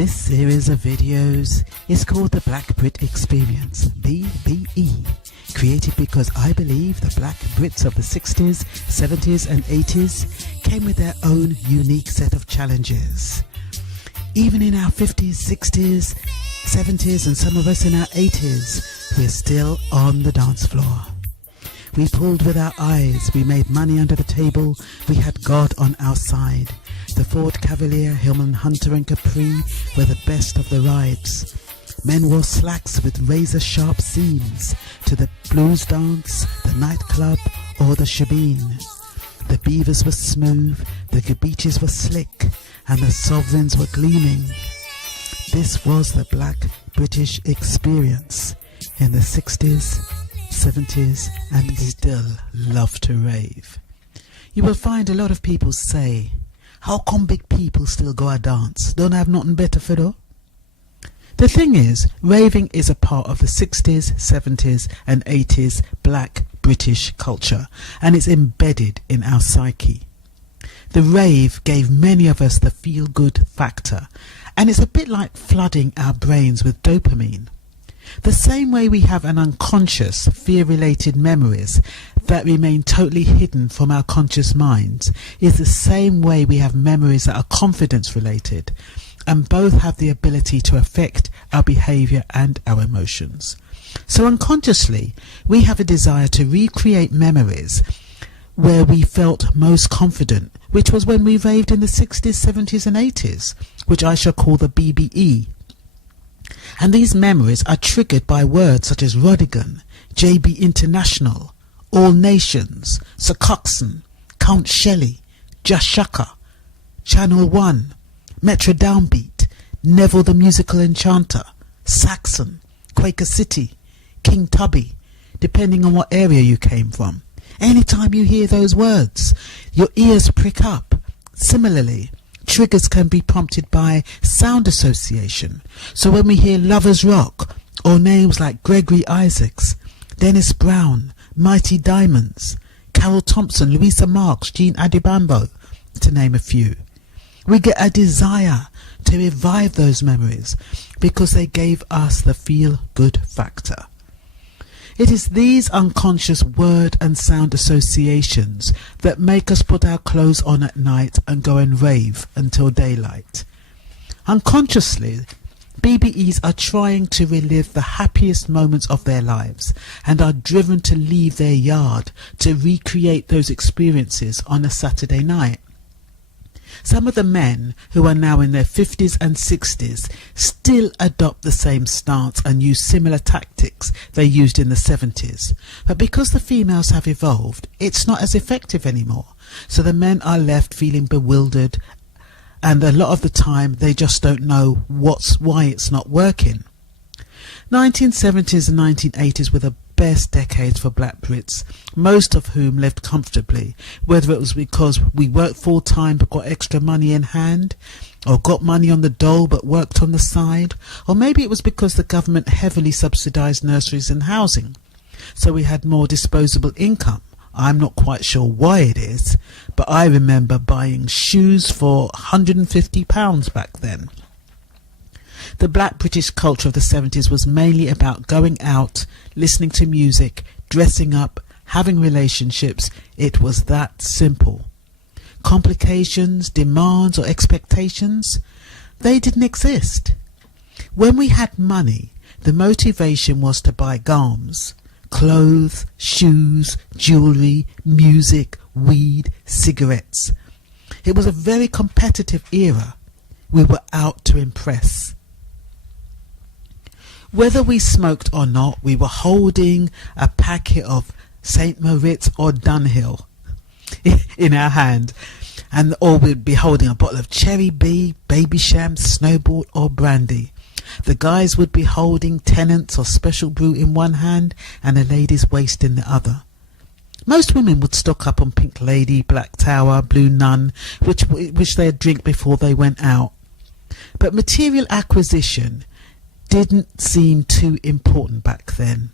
This series of videos is called the Black Brit Experience, BBE, created because I believe the Black Brits of the 60s, 70s and 80s came with their own unique set of challenges. Even in our 50s, 60s, 70s and some of us in our 80s, we're still on the dance floor. We pulled with our eyes, we made money under the table, we had God on our side. The Ford Cavalier, Hillman Hunter and Capri were the best of the rides. Men wore slacks with razor-sharp seams to the blues dance, the nightclub or the shebeen. The beavers were smooth, the beaches were slick, and the sovereigns were gleaming. This was the Black British experience in the 60s, 70s, and we still love to rave. You will find a lot of people say, how come big people still go a dance? Don't have nothing better for though? The thing is, raving is a part of the 60s, 70s and 80s Black British culture, and it's embedded in our psyche. The rave gave many of us the feel-good factor, and it's a bit like flooding our brains with dopamine. The same way we have an unconscious, fear-related memories that remain totally hidden from our conscious minds is the same way we have memories that are confidence-related, and both have the ability to affect our behaviour and our emotions. So unconsciously, we have a desire to recreate memories where we felt most confident, which was when we raved in the 60s, 70s and 80s, which I shall call the BBE. And these memories are triggered by words such as Rodigan, JB International, All Nations, Sir Coxsone, Count Shelley, Jashaka, Channel 1, Metro Downbeat, Neville the Musical Enchanter, Saxon, Quaker City, King Tubby, depending on what area you came from. Anytime you hear those words, your ears prick up. Similarly, triggers can be prompted by sound association. So when we hear Lovers Rock, or names like Gregory Isaacs, Dennis Brown, Mighty Diamonds, Carol Thompson, Louisa Marks, Jean Adibambo, to name a few, we get a desire to revive those memories because they gave us the feel-good factor. It is these unconscious word and sound associations that make us put our clothes on at night and go and rave until daylight. Unconsciously, BBEs are trying to relive the happiest moments of their lives and are driven to leave their yard to recreate those experiences on a Saturday night. Some of the men who are now in their 50s and 60s still adopt the same stance and use similar tactics they used in the 70s. But because the females have evolved, it's not as effective anymore. So the men are left feeling bewildered, and a lot of the time they just don't know why it's not working. 1970s and 1980s were the best decades for Black Brits, most of whom lived comfortably, whether it was because we worked full-time but got extra money in hand, or got money on the dole but worked on the side, or maybe it was because the government heavily subsidised nurseries and housing, so we had more disposable income. I'm not quite sure why it is, but I remember buying shoes for £150 back then. The Black British culture of the 70s was mainly about going out, listening to music, dressing up, having relationships. It was that simple. Complications, demands or expectations, they didn't exist. When we had money, the motivation was to buy garms, clothes, shoes, jewellery, music, weed, cigarettes. It was a very competitive era. We were out to impress. Whether we smoked or not, we were holding a packet of St. Moritz or Dunhill in our hand, or we'd be holding a bottle of Cherry B, Babycham, Snowball or brandy. The guys would be holding Tennant's or Special Brew in one hand and the ladies' waist in the other. Most women would stock up on Pink Lady, Black Tower, Blue Nun, which they'd drink before they went out. But material acquisition didn't seem too important back then.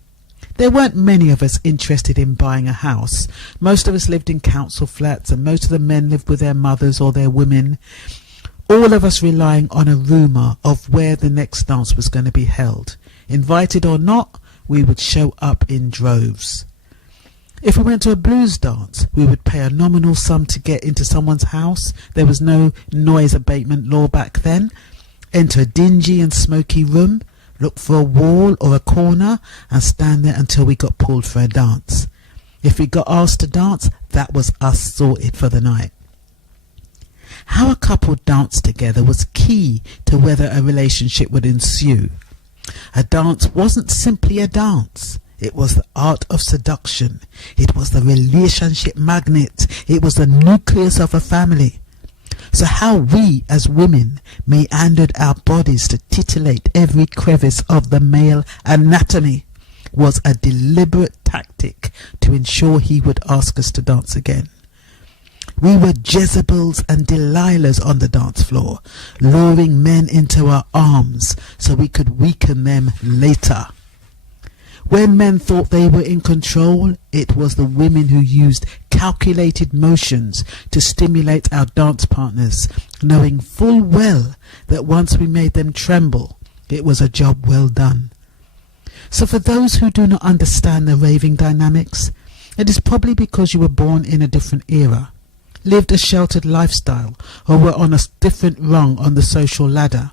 There weren't many of us interested in buying a house. Most of us lived in council flats, and most of the men lived with their mothers or their women, all of us relying on a rumour of where the next dance was going to be held. Invited or not, we would show up in droves. If we went to a blues dance, we would pay a nominal sum to get into someone's house. There was no noise abatement law back then. Enter a dingy and smoky room, look for a wall or a corner and stand there until we got pulled for a dance. If we got asked to dance, that was us sorted for the night. How a couple danced together was key to whether a relationship would ensue. A dance wasn't simply a dance. It was the art of seduction. It was the relationship magnet. It was the nucleus of a family. So how we as women meandered our bodies to titillate every crevice of the male anatomy was a deliberate tactic to ensure he would ask us to dance again. We were Jezebels and Delilahs on the dance floor, luring men into our arms so we could weaken them later. When men thought they were in control, it was the women who used calculated motions to stimulate our dance partners, knowing full well that once we made them tremble, it was a job well done. So for those who do not understand the raving dynamics, it is probably because you were born in a different era, lived a sheltered lifestyle, or were on a different rung on the social ladder.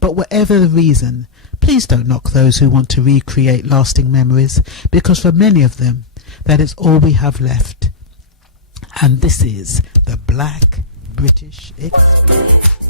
But whatever the reason, please don't knock those who want to recreate lasting memories, because for many of them, that is all we have left. And this is the Black British Experience.